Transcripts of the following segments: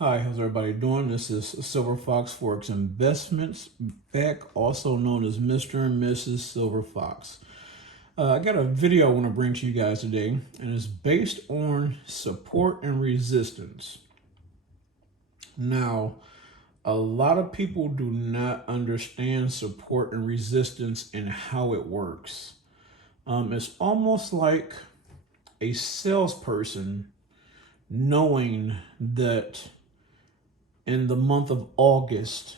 Hi, how's everybody doing? This is Silver Fox Forex Investments, back also known as Mr. and Mrs. Silver Fox. I got a video I want to bring to you guys today, and it's based on support and resistance. Now, a lot of people do not understand support and resistance and how it works. It's almost like a salesperson knowing that in the month of August,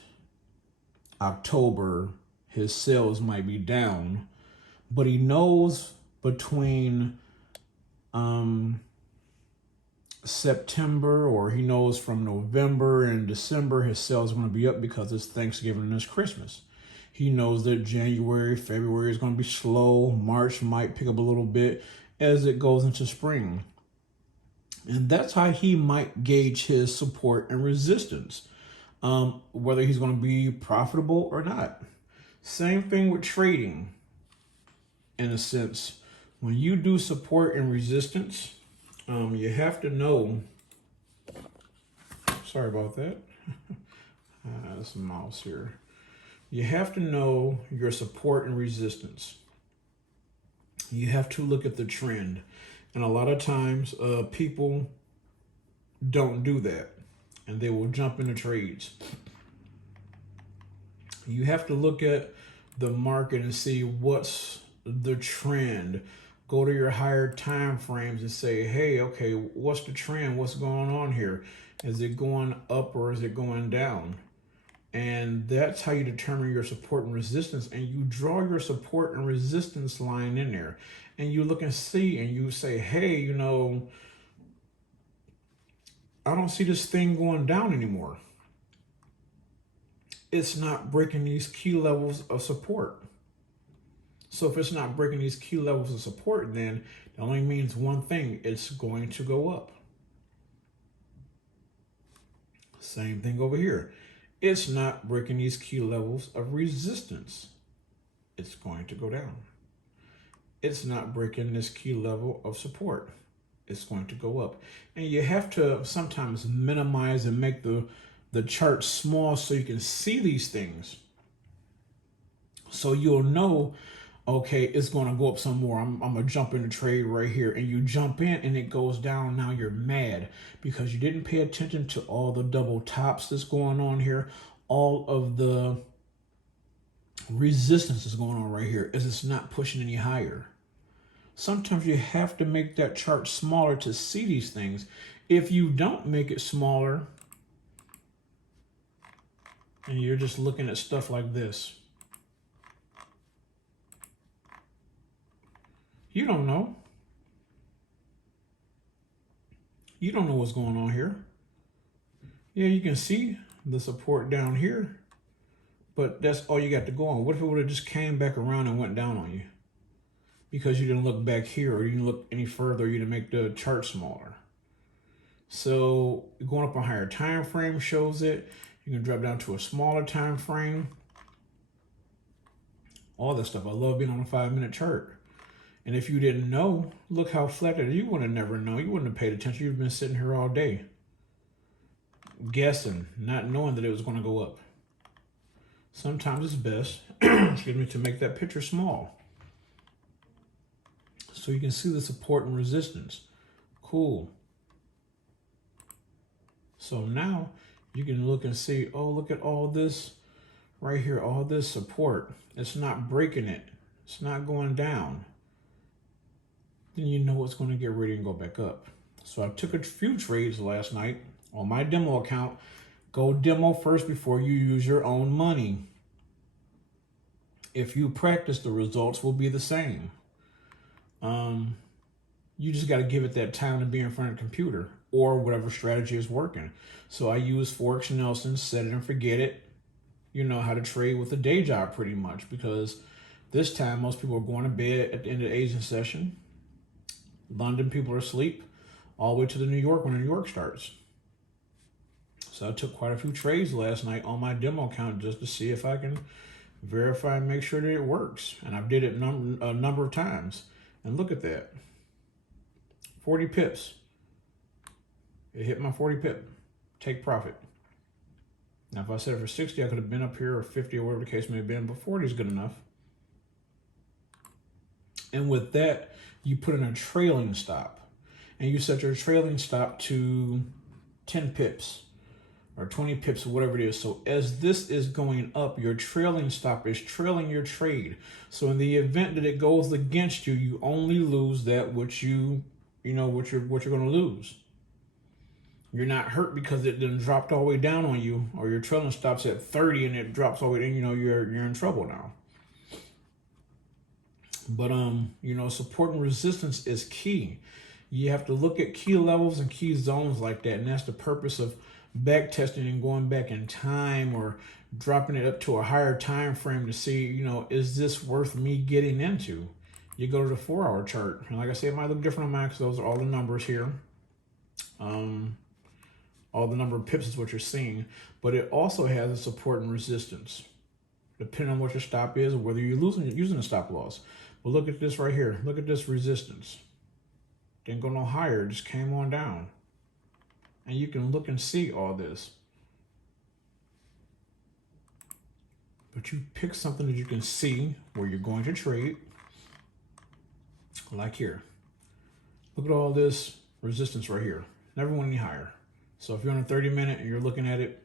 October, his sales might be down, but he knows between September, or he knows from November and December his sales are going to be up because it's Thanksgiving and it's Christmas. He knows that January, February is going to be slow. March might pick up a little bit as it goes into spring. And that's how he might gauge his support and resistance, whether he's going to be profitable or not. Same thing with trading, in a sense. When you do support and resistance, you have to know, sorry about that, this mouse here. You have to know your support and resistance. You have to look at the trend. And a lot of times people don't do that, and they will jump into trades. You have to look at the market and see what's the trend. Go to your higher time frames and say, hey, okay, what's the trend? What's going on here? Is it going up or is it going down? And that's how you determine your support and resistance. And you draw your support and resistance line in there. And you look and see, and you say, hey, you know, I don't see this thing going down anymore. It's not breaking these key levels of support. So if it's not breaking these key levels of support, then it only means one thing: it's going to go up. Same thing over here. It's not breaking these key levels of resistance. It's going to go down. It's not breaking this key level of support. It's going to go up. And you have to sometimes minimize and make the chart small so you can see these things. So you'll know, okay, it's going to go up some more. I'm going to jump in the trade right here. And you jump in and it goes down. Now you're mad because you didn't pay attention to all the double tops that's going on here. All of the resistance is going on right here as it's not pushing any higher. Sometimes you have to make that chart smaller to see these things. If you don't make it smaller and you're just looking at stuff like this, you don't know. You don't know what's going on here. Yeah, you can see the support down here, but that's all you got to go on. What if it would have just came back around and went down on you? Because you didn't look back here, or you didn't look any further, you didn't make the chart smaller. So going up a higher time frame shows it. You can drop down to a smaller time frame. All that stuff. I love being on a 5-minute chart. And if you didn't know, look how flat it is. You would have never known. You wouldn't have paid attention. You've been sitting here all day guessing, not knowing that it was going to go up. Sometimes it's best, excuse me, to make that picture small. So you can see the support and resistance. Cool. So now you can look and see, oh, look at all this right here, all this support. It's not breaking it. It's not going down. Then you know it's going to get ready and go back up. So I took a few trades last night on my demo account. Go demo first before you use your own money. If you practice, the results will be the same. You just got to give it that time to be in front of the computer or whatever strategy is working. So I use Forex Nelson, set it and forget it. You know how to trade with a day job pretty much, because this time most people are going to bed at the end of the Asian session. London people are asleep all the way to the New York when the New York starts. So I took quite a few trades last night on my demo account just to see if I can verify and make sure that it works. And I've did it a number of times. And look at that. 40 pips. It hit my 40 pip. Take profit. Now, if I set it for 60, I could have been up here, or 50, or whatever the case may have been, but 40 is good enough. And with that, you put in a trailing stop. And you set your trailing stop to 10 pips or 20 pips or whatever it is. So as this is going up, your trailing stop is trailing your trade. So in the event that it goes against you, you only lose that which you know what you're going to lose. You're not hurt because it then dropped all the way down on you, or your trailing stops at 30 and it drops all the way down. You know, you're in trouble now. But you know, support and resistance is key. You have to look at key levels and key zones like that, and that's the purpose of back testing and going back in time, or dropping it up to a higher time frame to see, you know, is this worth me getting into? You go to the 4-hour chart, and like I said, it might look different on mine because those are all the numbers here. All the number of pips is what you're seeing, but it also has a support and resistance, depending on what your stop is or whether you're using a stop loss. But look at this right here. Look at this resistance. Didn't go no higher, just came on down. And you can look and see all this. But you pick something that you can see where you're going to trade. Like here. Look at all this resistance right here. Never went any higher. So if you're on a 30-minute and you're looking at it,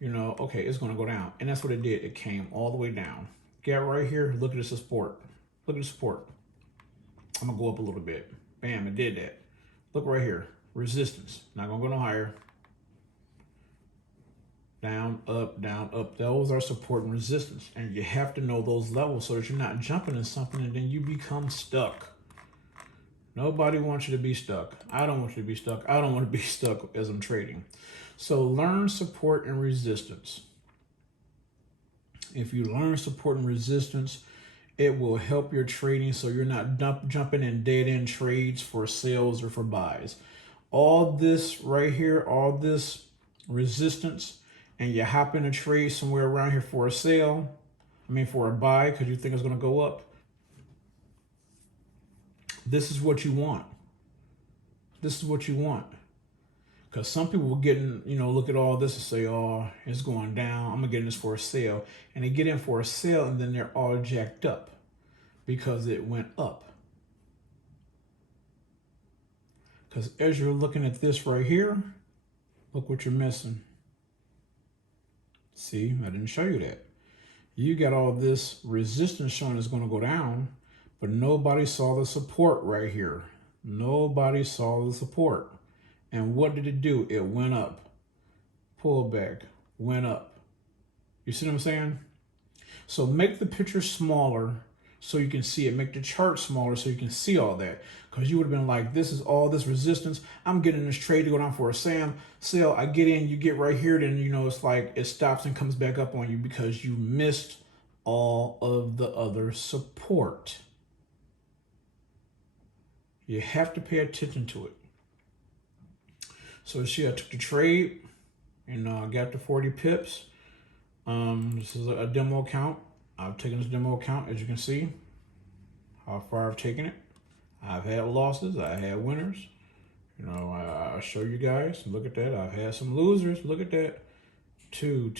you know, okay, it's going to go down. And that's what it did. It came all the way down. Get right here. Look at the support. Look at the support. I'm going to go up a little bit. Bam, it did that. Look right here. Resistance. Not going to go no higher. Down, up. Those are support and resistance. And you have to know those levels so that you're not jumping in something and then you become stuck. Nobody wants you to be stuck. I don't want you to be stuck. I don't want to be stuck as I'm trading. So learn support and resistance. If you learn support and resistance, it will help your trading so you're not jumping in dead-end trades for sales or for buys. All this right here, all this resistance, and you hop in a trade somewhere around here for a sale, for a buy because you think it's going to go up. This is what you want. This is what you want. Because some people will get in, you know, look at all this and say, oh, it's going down. I'm going to get in this for a sale. And they get in for a sale and then they're all jacked up because it went up. Because as you're looking at this right here, look what you're missing. See, I didn't show you that. You got all this resistance showing it's going to go down, but nobody saw the support right here. Nobody saw the support. And what did it do? It went up. Pull back. Went up. You see what I'm saying? So make the picture smaller so you can see it. Make the chart smaller so you can see all that. Because you would have been like, this is all this resistance. I'm getting this trade to go down for a sale. I get in, you get right here, then you know it's like it stops and comes back up on you because you missed all of the other support. You have to pay attention to it. So see, I took the trade and I got the 40 pips. This is a demo account. I've taken this demo account, as you can see, how far I've taken it. I've had losses, I had winners. You know, I'll show you guys. Look at that. I've had some losers. Look at that. Two.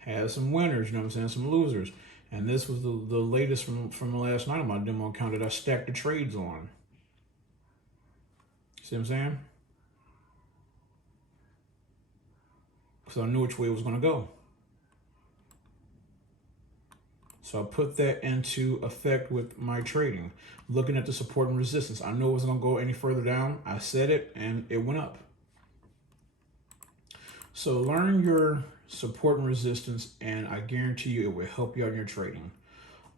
Had some winners, you know what I'm saying? Some losers. And this was the latest from last night on my demo account that I stacked the trades on. See what I'm saying? Because I knew which way it was going to go. So I put that into effect with my trading. Looking at the support and resistance. I knew it wasn't going to go any further down. I set it and it went up. So learn your support and resistance, and I guarantee you it will help you out in your trading.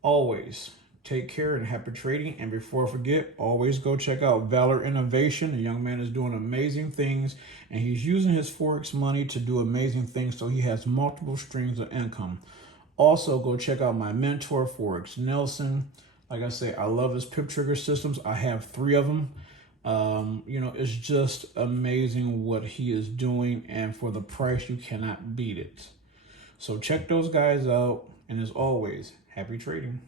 Always take care and happy trading. And before I forget, always go check out Valor Innovation. The young man is doing amazing things, and he's using his Forex money to do amazing things, so he has multiple streams of income. Also, go check out my mentor, Forex Nelson. Like I say, I love his pip trigger systems. I have 3 of them. You know, it's just amazing what he is doing, and for the price, you cannot beat it. So check those guys out, and as always, happy trading.